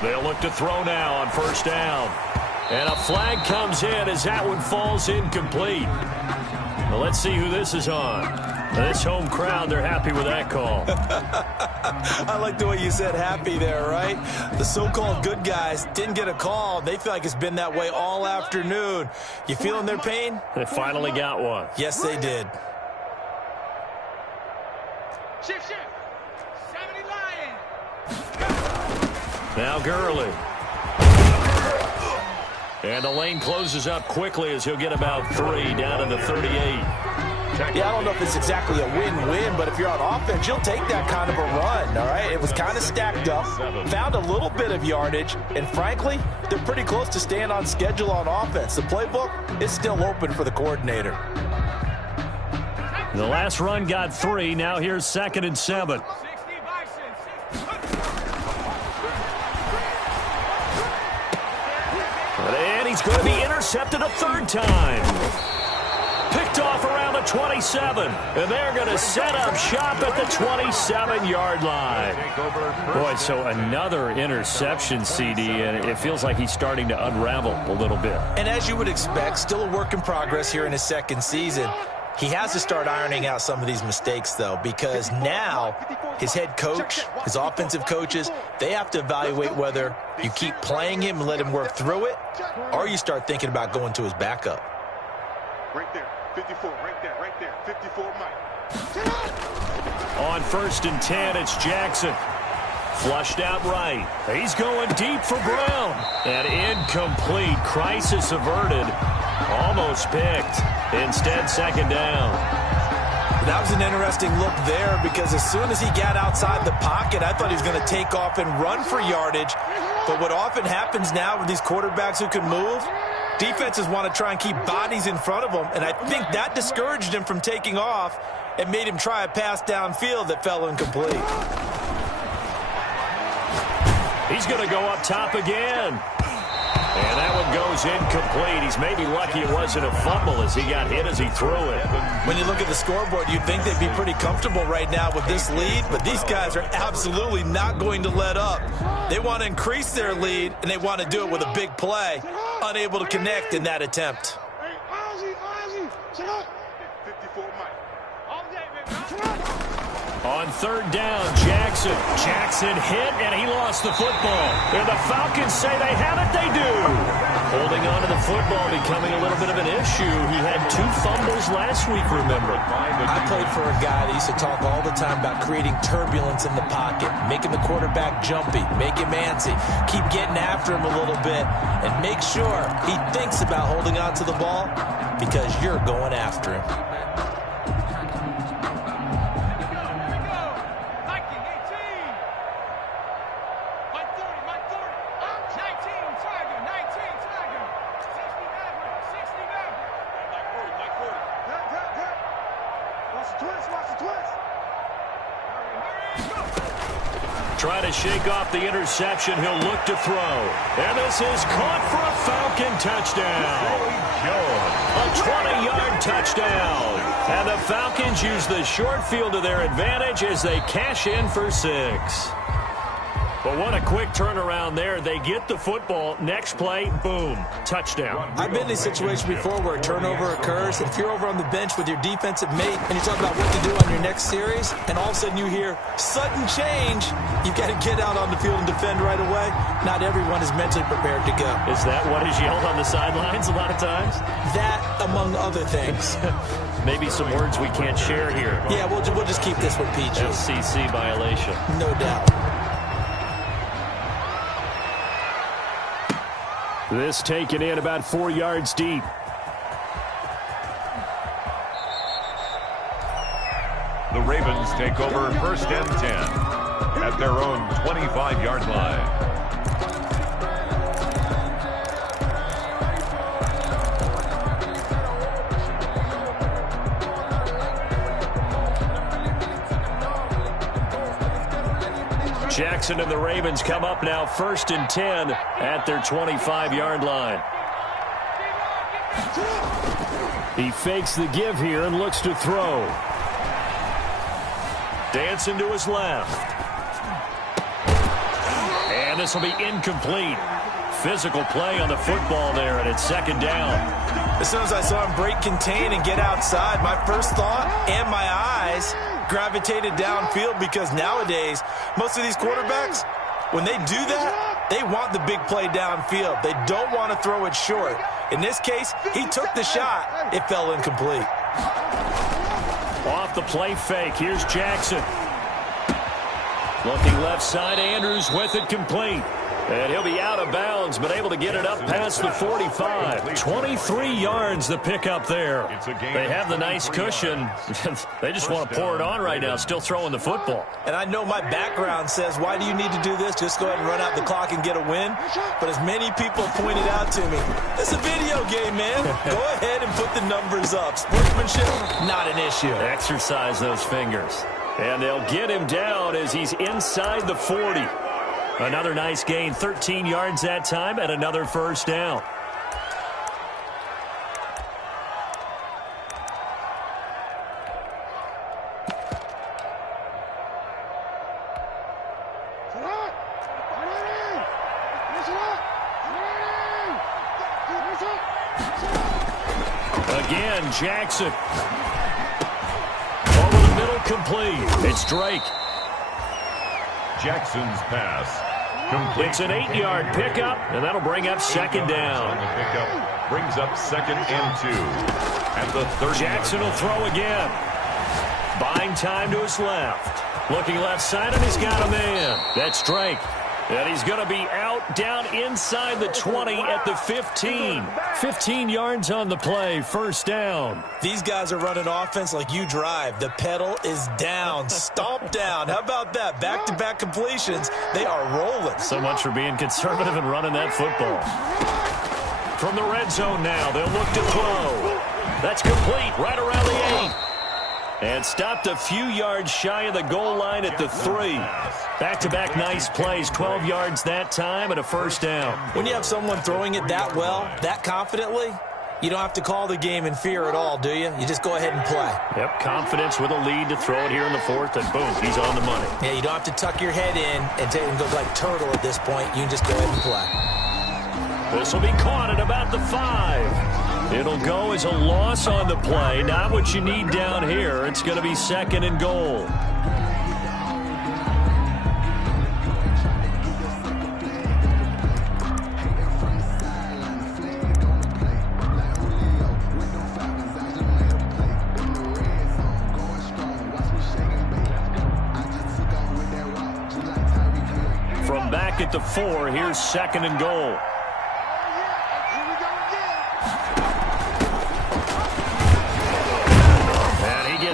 They'll look to throw now on first down. And a flag comes in as that one falls incomplete. Well, let's see who this is on. This home crowd, they're happy with that call. I like the way you said happy there, right? The so-called good guys didn't get a call. They feel like it's been that way all afternoon. You feeling their pain? They finally got one. Yes, they did. Shift. 70 Lions. Now Gurley. And the lane closes up quickly as he'll get about 3 down to the 38. Yeah, I don't know if it's exactly a win-win, but if you're on offense, you'll take that kind of a run, all right? It was kind of stacked up, found a little bit of yardage, and frankly, they're pretty close to staying on schedule on offense. The playbook is still open for the coordinator. The last run got 3. Now here's 2nd and 7. And he's going to be intercepted a third time. Picked off around the 27. And they're going to set up shop at the 27-yard line. Boy, so another interception, CD, and it feels like he's starting to unravel a little bit. And as you would expect, still a work in progress here in his second season. He has to start ironing out some of these mistakes, though, because now his head coach, his offensive coaches, they have to evaluate whether you keep playing him and let him work through it, or you start thinking about going to his backup. Right there, 54, right there, 54, Mike. On 1st and 10, it's Jackson. Flushed out right. He's going deep for Brown. And incomplete. Crisis averted. Almost picked. Instead, 2nd down. That was an interesting look there because as soon as he got outside the pocket, I thought he was going to take off and run for yardage. But what often happens now with these quarterbacks who can move, defenses want to try and keep bodies in front of them. And I think that discouraged him from taking off and made him try a pass downfield that fell incomplete. He's going to go up top again. And that one goes incomplete. He's maybe lucky it wasn't a fumble as he got hit as he threw it. When you look at the scoreboard, you'd think they'd be pretty comfortable right now with this lead, but these guys are absolutely not going to let up. They want to increase their lead, and they want to do it with a big play. Unable to connect in that attempt. On 3rd down, Jackson. Jackson hit, and he lost the football. And the Falcons say they have it. They do. Holding on to the football becoming a little bit of an issue. He had 2 fumbles last week, remember. I played for a guy that used to talk all the time about creating turbulence in the pocket, making the quarterback jumpy, make him antsy, keep getting after him a little bit, and make sure he thinks about holding on to the ball because you're going after him. Try to shake off the interception. He'll look to throw. And this is caught for a Falcon touchdown. A 20-yard touchdown. And the Falcons use the short field to their advantage as they cash in for 6. But what a quick turnaround there. They get the football. Next play, boom, touchdown. I've been in a situation before where a turnover occurs. If you're over on the bench with your defensive mate and you talk about what to do on your next series, and all of a sudden you hear sudden change, you've got to get out on the field and defend right away. Not everyone is mentally prepared to go. Is that what is yelled on the sidelines a lot of times? That, among other things. Maybe some words we can't share here. Yeah, we'll just keep this one PG. FCC violation. No doubt. This taken in about 4 yards deep. Ravens take over 1st and 10 at their own 25-yard line. Jackson and the Ravens come up now 1st and 10 at their 25-yard line. He fakes the give here and looks to throw. Dancing to his left. And this will be incomplete. Physical play on the football there, and it's 2nd down. As soon as I saw him break contain and get outside, my first thought and my eyes gravitated downfield, because nowadays, most of these quarterbacks, when they do that, they want the big play downfield. They don't want to throw it short. In this case, he took the shot. It fell incomplete. Off the play fake, here's Jackson. Looking left side, Andrews with it complete. And he'll be out of bounds, but able to get it up past the 45. 23 yards the pickup there. They have the nice cushion. They just want to pour it on right now, still throwing the football. And I know my background says, why do you need to do this? Just go ahead and run out the clock and get a win. But as many people have pointed out to me, it's a video game, man. Go ahead and put the numbers up. Sportsmanship, not an issue. Exercise those fingers. And they'll get him down as he's inside the 40. Another nice gain, 13 yards that time, and another 1st down. Again, Jackson. Over the middle, complete. It's Drake. Jackson's pass complete. It's an 8-yard pickup, and that'll bring up 2nd down. The pickup brings up 2nd and 2 at the 30. Jackson will throw again. Buying time to his left. Looking left side, and he's got a man. That's Drake. And he's going to be out down inside the 20 at the 15. 15 yards on the play, 1st down. These guys are running offense like you drive. The pedal is down, stomp down. How about that? Back-to-back completions. They are rolling. So much for being conservative and running that football. From the red zone now, they'll look to throw. That's complete, right around the 8. And stopped a few yards shy of the goal line at the 3. Back-to-back nice plays, 12 yards that time and a 1st down. When you have someone throwing it that well, that confidently, you don't have to call the game in fear at all, do you? You just go ahead and play. Yep, confidence with a lead to throw it here in the 4th, and boom, he's on the money. Yeah, you don't have to tuck your head in and go like turtle at this point. You can just go ahead and play. This will be caught at about the 5. It'll go as a loss on the play. Not what you need down here. It's going to be 2nd and goal. From back at the 4, here's 2nd and goal.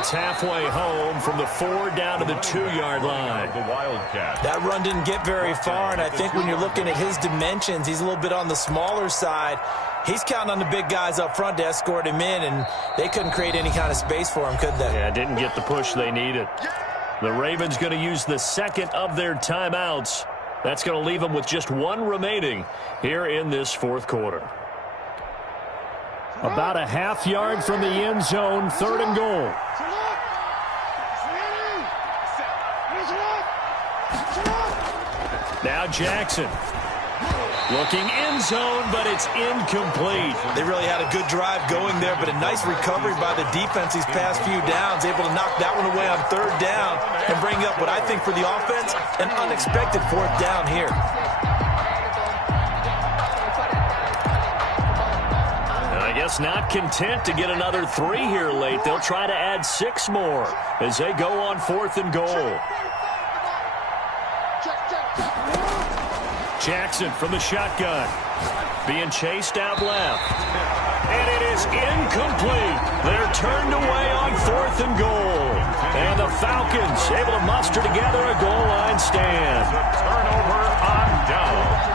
Halfway home from the 4 down to the 2-yard line. The Wildcat. That run didn't get very far, and I think when you're looking at his dimensions, he's a little bit on the smaller side. He's counting on the big guys up front to escort him in, and they couldn't create any kind of space for him, could they? Yeah, didn't get the push they needed. The Ravens going to use the 2nd of their timeouts. That's going to leave them with just 1 remaining here in this 4th quarter. About a half yard from the end zone, 3rd and goal. Now Jackson. Looking end zone, but it's incomplete. They really had a good drive going there, but a nice recovery by the defense these past few downs, able to knock that one away on 3rd down and bring up what I think for the offense, an unexpected 4th down here. I guess not content to get another 3 here late. They'll try to add 6 more as they go on 4th and goal. Jackson from the shotgun. Being chased out left. And it is incomplete. They're turned away on 4th and goal. And the Falcons able to muster together a goal line stand. Turnover on down.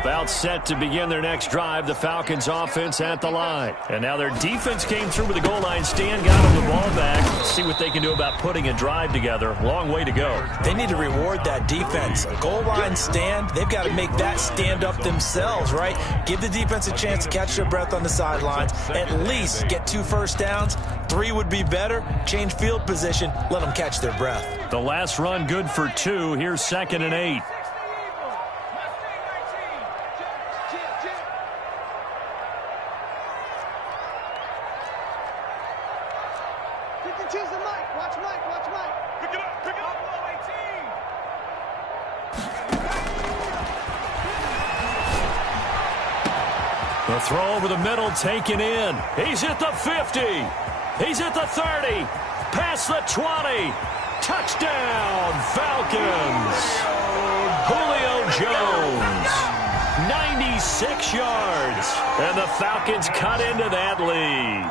About set to begin their next drive, the Falcons offense at the line. And now their defense came through with a goal line stand, got them the ball back. Let's see what they can do about putting a drive together. Long way to go. They need to reward that defense. A goal line stand, they've got to make that stand up themselves, right? Give the defense a chance to catch their breath on the sidelines. At least get 2 first downs. 3 would be better. Change field position. Let them catch their breath. The last run good for 2. Here's 2nd and 8. The throw over the middle taken in. He's at the 50. He's at the 30. Past the 20. Touchdown, Falcons. Julio Jones. 96 yards. And the Falcons cut into that lead.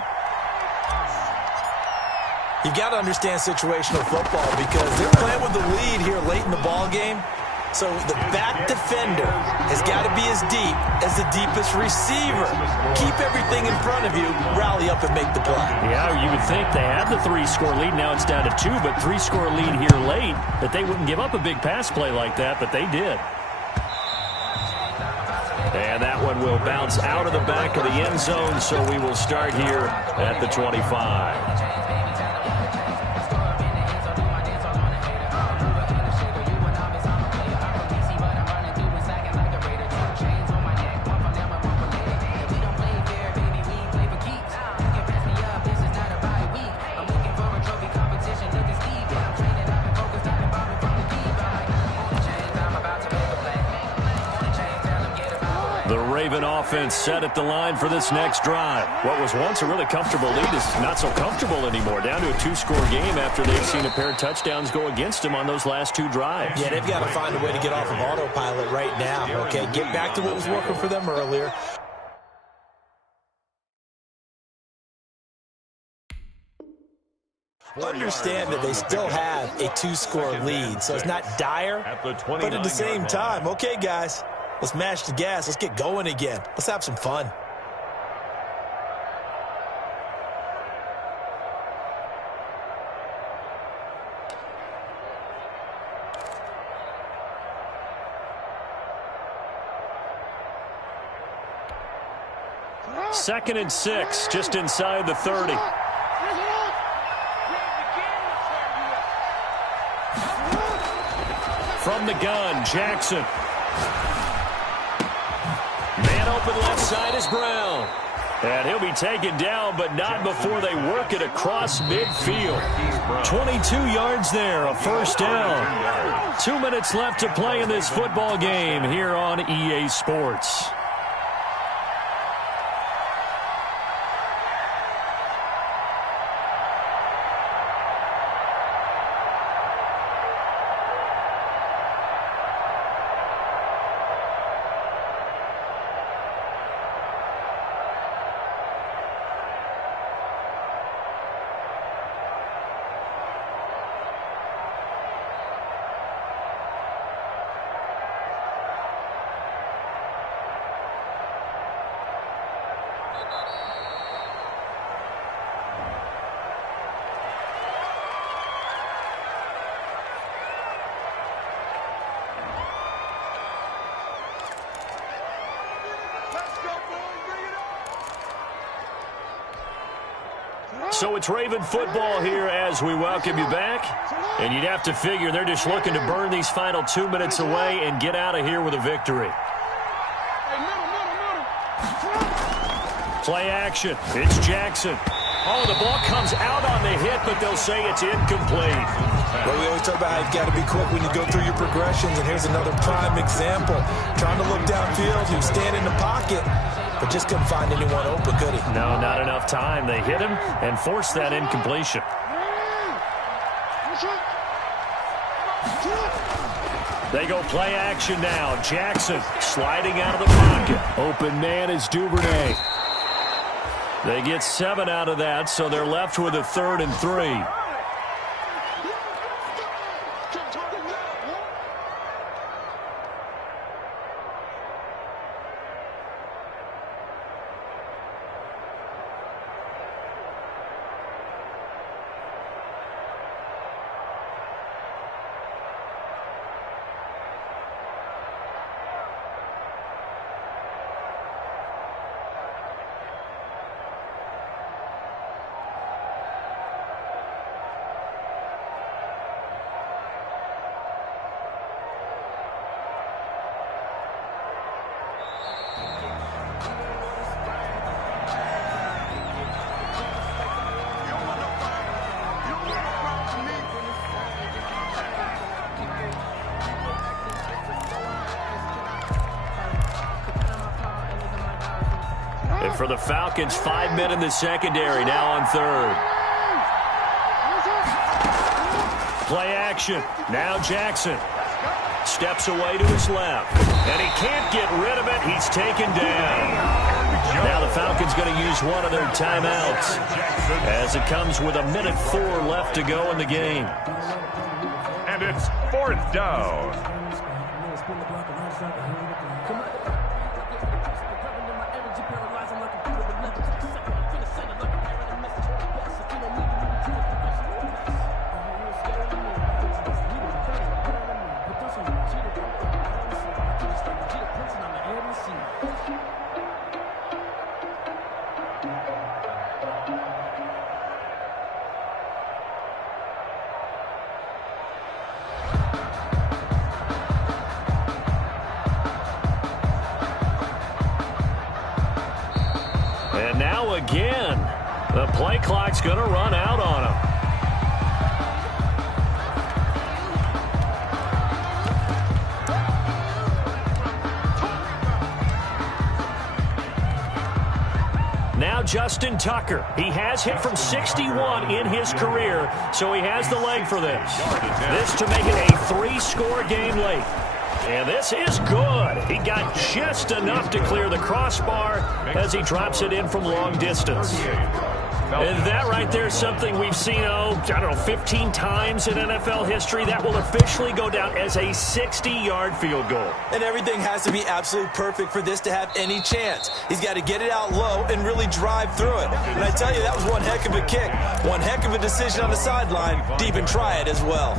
You've got to understand situational football because they're playing with the lead here late in the ball game. So the back defender has got to be as deep as the deepest receiver. Keep everything in front of you, rally up and make the play. Yeah, you would think they had the 3-score lead. Now it's down to 2, but 3-score lead here late, that they wouldn't give up a big pass play like that, but they did. And that one will bounce out of the back of the end zone, so we will start here at the 25. Offense set at the line for this next drive. What was once a really comfortable lead is not so comfortable anymore. Down to a 2-score game after they've seen a pair of touchdowns go against them on those last 2 drives. Yeah, they've got to find a way to get off of autopilot right now, okay? Get back to what was working for them earlier. Understand that they still have a 2-score lead, so it's not dire, but at the same time, okay, guys, let's mash the gas. Let's get going again. Let's have some fun. Second and 6, just inside the 30. From the gun, Jackson. Man open left side is Brown. And he'll be taken down, but not before they work it across midfield. 22 yards there, a first down. 2 minutes left to play in this football game here on EA Sports. So it's Raven football here as we welcome you back. And you'd have to figure they're just looking to burn these final 2 minutes away and get out of here with a victory. Play action. It's Jackson. Oh, the ball comes out on the hit, but they'll say it's incomplete. Well, we always talk about how you've got to be quick when you go through your progressions, and here's another prime example. Trying to look downfield, he was standing in the pocket, but just couldn't find anyone open, could he? No, not enough time. They hit him and forced that incompletion. They go play action now. Jackson sliding out of the pocket. Open man is Duvernay. They get 7 out of that, so they're left with a 3rd and 3. And for the Falcons, 5 men in the secondary, now on 3rd. Play action. Now Jackson steps away to his left. And he can't get rid of it. He's taken down. Now the Falcons going to use one of their timeouts as it comes with 1:04 left to go in the game. And it's 4th down. And now again, the play clock's going to run out on him. Now Justin Tucker. He has hit from 61 in his career, so he has the leg for this. This to make it a 3-score game late. And this is good. He got just enough to clear the crossbar as he drops it in from long distance. And that right there is something we've seen, 15 times in NFL history. That will officially go down as a 60-yard field goal. And everything has to be absolutely perfect for this to have any chance. He's got to get it out low and really drive through it. And I tell you, that was one heck of a kick. One heck of a decision on the sideline to even try it as well.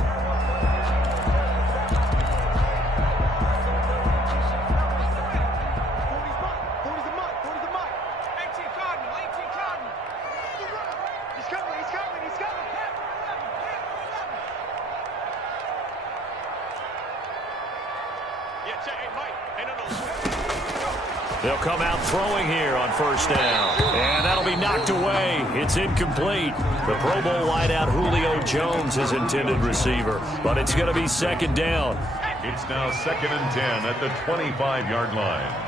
They'll come out throwing here on 1st down. And that'll be knocked away. It's incomplete. The Pro Bowl wideout Julio Jones is intended receiver. But it's going to be 2nd down. It's now 2nd and 10 at the 25-yard line.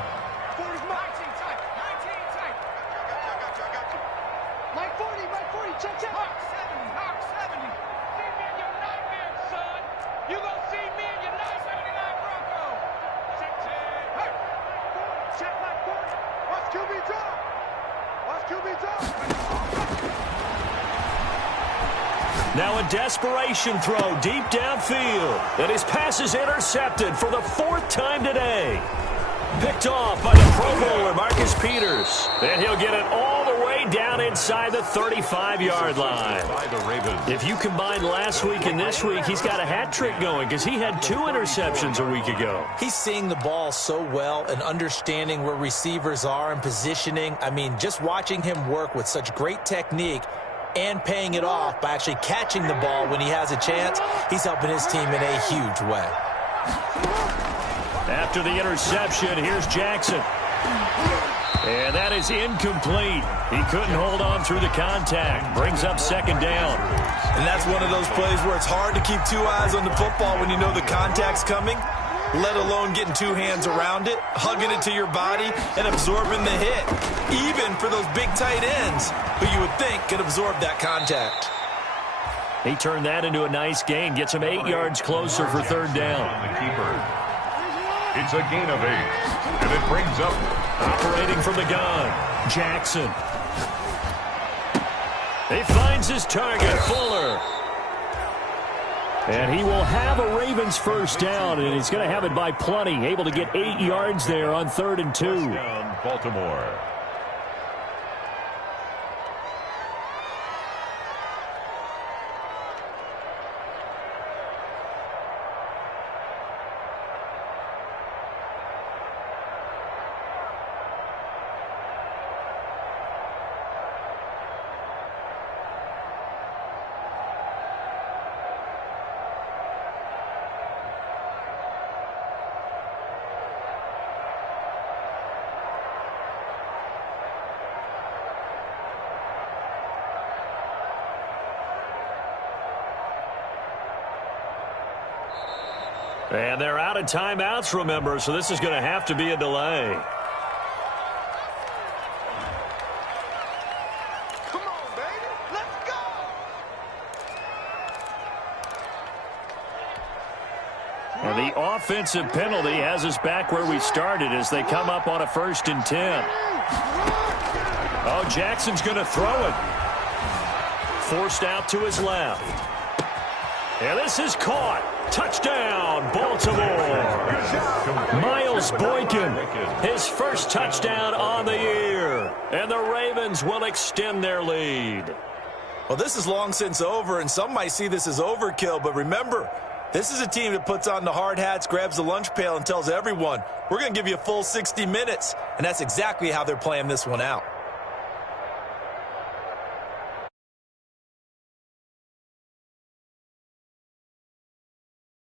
Now a desperation throw deep downfield. And his pass is intercepted for the 4th time today. Picked off by the Pro Bowler, Marcus Peters. And he'll get it all the way down inside the 35-yard line. If you combine last week and this week, he's got a hat trick going because he had 2 interceptions a week ago. He's seeing the ball so well and understanding where receivers are and positioning. I mean, just watching him work with such great technique and paying it off by actually catching the ball when he has a chance, he's helping his team in a huge way. After the interception, here's Jackson. And that is incomplete. He couldn't hold on through the contact. Brings up 2nd down. And that's one of those plays where it's hard to keep 2 eyes on the football when you know the contact's coming, let alone getting 2 hands around it, hugging it to your body, and absorbing the hit. Even for those big tight ends who you would think could absorb that contact. He turned that into a nice gain. Gets him 8 yards closer for third down. The keeper. It's a gain of 8. And it brings up. Operating from the gun, Jackson. He finds his target, Fuller. And he will have a Ravens first down, and he's going to have it by plenty. Able to get 8 yards there on 3rd and 2. Touchdown, Baltimore. And they're out of timeouts, remember, so this is going to have to be a delay. Come on, baby. Let's go. And the offensive penalty has us back where we started as they come up on a 1st and 10. Oh, Jackson's going to throw it. Forced out to his left. And this is caught. Touchdown, Baltimore. Miles Boykin, his first touchdown on the year. And the Ravens will extend their lead. Well, this is long since over, and some might see this as overkill. But remember, this is a team that puts on the hard hats, grabs the lunch pail, and tells everyone, we're going to give you a full 60 minutes. And that's exactly how they're playing this one out.